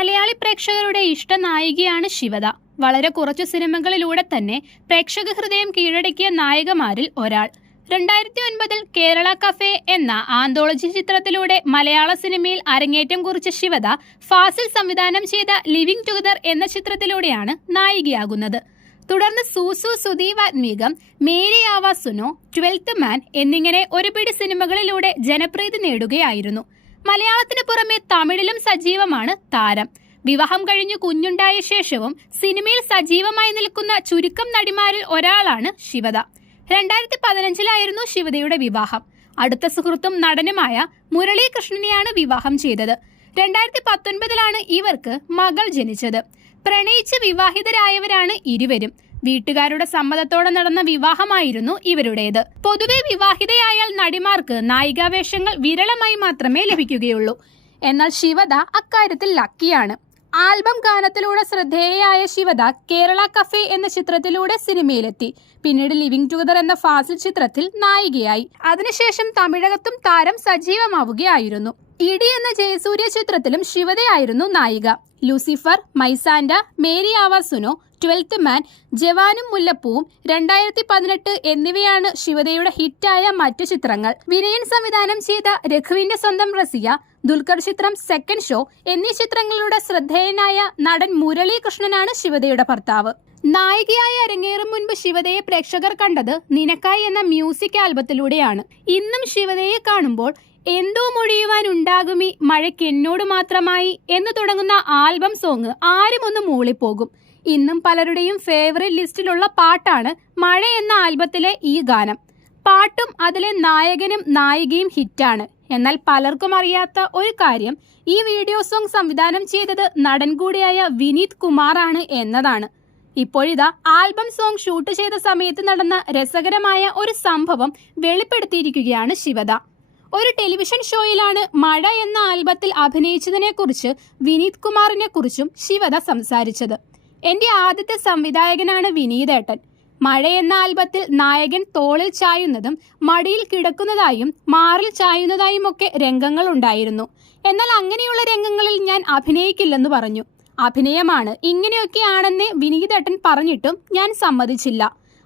മലയാളി പ്രേക്ഷകരുടെ ഇഷ്ട നായികയാണ് ശിവദ വളരെ കുറച്ചു സിനിമകളിലൂടെ തന്നെ പ്രേക്ഷക ഹൃദയം കീഴടക്കിയ നായകമാരിൽ ഒരാൾ. രണ്ടായിരത്തി ഒൻപതിൽ കേരള കഫേ എന്ന ആന്തോളജി ചിത്രത്തിലൂടെ മലയാള സിനിമയിൽ അരങ്ങേറ്റം കുറിച്ച ശിവദ ഫാസിൽ സംവിധാനം ചെയ്ത ലിവിംഗ് ടുഗദർ എന്ന ചിത്രത്തിലൂടെയാണ് നായികയാകുന്നത്. തുടർന്ന് സൂസു സുദീവാത്മീകം മേരി ആവാസുനോ ട്വൽത്ത് മാൻ എന്നിങ്ങനെ ഒരുപിടി സിനിമകളിലൂടെ ജനപ്രീതി നേടുകയായിരുന്നു. മലയാളത്തിന് പുറമെ തമിഴിലും സജീവമാണ് താരം. വിവാഹം കഴിഞ്ഞു കുഞ്ഞുണ്ടായ ശേഷവും സിനിമയിൽ സജീവമായി നിൽക്കുന്ന ചുരുക്കം നടിമാരിൽ ഒരാളാണ് ശിവദ രണ്ടായിരത്തി പതിനഞ്ചിലായിരുന്നു ശിവദയുടെ വിവാഹം. അടുത്ത സുഹൃത്തും നടനുമായ മുരളീകൃഷ്ണനെയാണ് വിവാഹം ചെയ്തത്. രണ്ടായിരത്തി പത്തൊൻപതിലാണ് ഇവർക്ക് മകൾ ജനിച്ചത്. പ്രണയിച്ച് വിവാഹിതരായവരാണ് ഇരുവരും. വീട്ടുകാരുടെ സമ്മതത്തോടെ നടന്ന വിവാഹമായിരുന്നു ഇവരുടേത്. പൊതുവെ വിവാഹിതയായാൽ നടിമാർക്ക് നായികാവേഷങ്ങൾ വിരളമായി മാത്രമേ ലഭിക്കുകയുള്ളൂ. എന്നാൽ ശിവദ അക്കാര്യത്തിൽ ലക്കിയാണ് ആൽബം ഗാനത്തിലൂടെ ശ്രദ്ധേയയായ ശിവദ കേരള കഫേ എന്ന ചിത്രത്തിലൂടെ സിനിമയിലെത്തി. പിന്നീട് ലിവിംഗ് ടുഗദർ എന്ന ഫാസിൽ ചിത്രത്തിൽ നായികയായി. അതിനുശേഷം തമിഴകത്തും താരം സജീവമാവുകയായിരുന്നു. ഇടി എന്ന ജയസൂര്യ ചിത്രത്തിലും ശിവദയായിരുന്നു നായിക. Lucifer my Santa Meri Awas Suno twelfth man ജവാനും മുല്ലപ്പൂവും രണ്ടായിരത്തി പതിനെട്ട് എന്നിവയാണ് ശിവദയുടെ ഹിറ്റായ മറ്റു ചിത്രങ്ങൾ. വിനയൻ സംവിധാനം ചെയ്ത രഘുവിന്റെ സ്വന്തം റസിയ ദുൽഖർ ചിത്രം സെക്കൻഡ് ഷോ എന്നീ ചിത്രങ്ങളുടെ ശ്രദ്ധേയനായ നടൻ മുരളീകൃഷ്ണനാണ് ശിവദയുടെ ഭർത്താവ്. നായികയായി അരങ്ങേറും മുൻപ് ശിവദയെ പ്രേക്ഷകർ കണ്ടത് നിനക്കായി എന്ന മ്യൂസിക് ആൽബത്തിലൂടെയാണ്. ഇന്നും ശിവദയെ കാണുമ്പോൾ എന്തോ മൊഴിയുവാൻ ഉണ്ടാകുമി മഴയ്ക്ക് എന്നോട് മാത്രമായി എന്ന് തുടങ്ങുന്ന ആൽബം സോങ് ആരും ഒന്ന് മൂളിപ്പോകും. ഇന്നും പലരുടെയും ഫേവറേറ്റ് ലിസ്റ്റിലുള്ള പാട്ടാണ് മഴ എന്ന ആൽബത്തിലെ ഈ ഗാനം. പാട്ടും അതിലെ നായകനും നായികയും ഹിറ്റാണ്. എന്നാൽ പലർക്കും അറിയാത്ത ഒരു കാര്യം ഈ വീഡിയോ സോങ് സംവിധാനം ചെയ്തത് നടൻ കൂടിയായ വിനീത് കുമാറാണ് എന്നതാണ്. ഇപ്പോഴിതാ ആൽബം സോങ് ഷൂട്ട് ചെയ്ത സമയത്ത് നടന്ന രസകരമായ ഒരു സംഭവം വെളിപ്പെടുത്തിയിരിക്കുകയാണ് ശിവദ. ഒരു ടെലിവിഷൻ ഷോയിലാണ് മഴ എന്ന ആൽബത്തിൽ അഭിനയിച്ചതിനെക്കുറിച്ച് വിനീത് കുമാറിനെ കുറിച്ചും ശിവദ സംസാരിച്ചത്. എന്റെ ആദ്യത്തെ സംവിധായകനാണ് വിനീതേട്ടൻ. മഴ എന്ന ആൽബത്തിൽ നായകൻ തോളിൽ ചായുന്നതും മടിയിൽ കിടക്കുന്നതായും മാറിൽ ചായുന്നതായും ഒക്കെ രംഗങ്ങൾ ഉണ്ടായിരുന്നു എന്നാൽ അങ്ങനെയുള്ള രംഗങ്ങളിൽ ഞാൻ അഭിനയിക്കില്ലെന്ന് പറഞ്ഞു. അഭിനയമാണ് ഇങ്ങനെയൊക്കെയാണെന്ന് വിനീതേട്ടൻ പറഞ്ഞിട്ടും ഞാൻ സമ്മതിച്ചില്ല.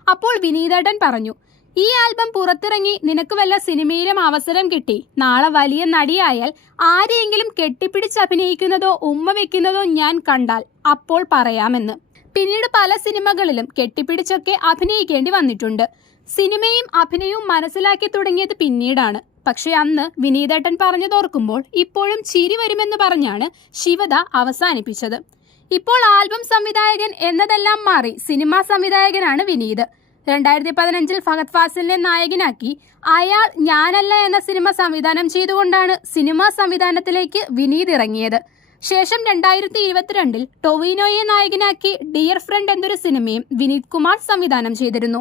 അപ്പോൾ വിനീതേട്ടൻ പറഞ്ഞു ഈ ആൽബം പുറത്തിറങ്ങി നിനക്ക് വല്ല സിനിമയിലും അവസരം കിട്ടി. നാളെ വലിയ നടിയായാൽ ആരെയെങ്കിലും കെട്ടിപ്പിടിച്ച് അഭിനയിക്കുന്നതോ ഉമ്മ വെക്കുന്നതോ ഞാൻ കണ്ടാൽ അപ്പോൾ പറയാമെന്ന്. പിന്നീട് പല സിനിമകളിലും കെട്ടിപ്പിടിച്ചൊക്കെ അഭിനയിക്കേണ്ടി വന്നിട്ടുണ്ട്. സിനിമയും അഭിനയവും മനസ്സിലാക്കി തുടങ്ങിയത് പിന്നീടാണ്. പക്ഷെ അന്ന് വിനീതേട്ടൻ പറഞ്ഞതോർക്കുമ്പോൾ ഇപ്പോഴും ചിരി വരുമെന്ന് പറഞ്ഞാണ് ശിവദ അവസാനിപ്പിച്ചത്. ഇപ്പോൾ ആൽബം സംവിധായകൻ എന്നതെല്ലാം മാറി സിനിമാ സംവിധായകനാണ് വിനീത്. രണ്ടായിരത്തി പതിനഞ്ചിൽ ഫഹദ് ഫാസിലിനെ നായകനാക്കി അയാൾ ഞാനല്ല എന്ന സിനിമ സംവിധാനം ചെയ്തുകൊണ്ടാണ് സിനിമാ സംവിധാനത്തിലേക്ക് വിനീത് ഇറങ്ങിയത്. ശേഷം രണ്ടായിരത്തി ഇരുപത്തിരണ്ടിൽ ടൊവിനോയെ നായകനാക്കി ഡിയർ ഫ്രണ്ട് എന്നൊരു സിനിമയും വിനീത് കുമാർ സംവിധാനം ചെയ്തിരുന്നു.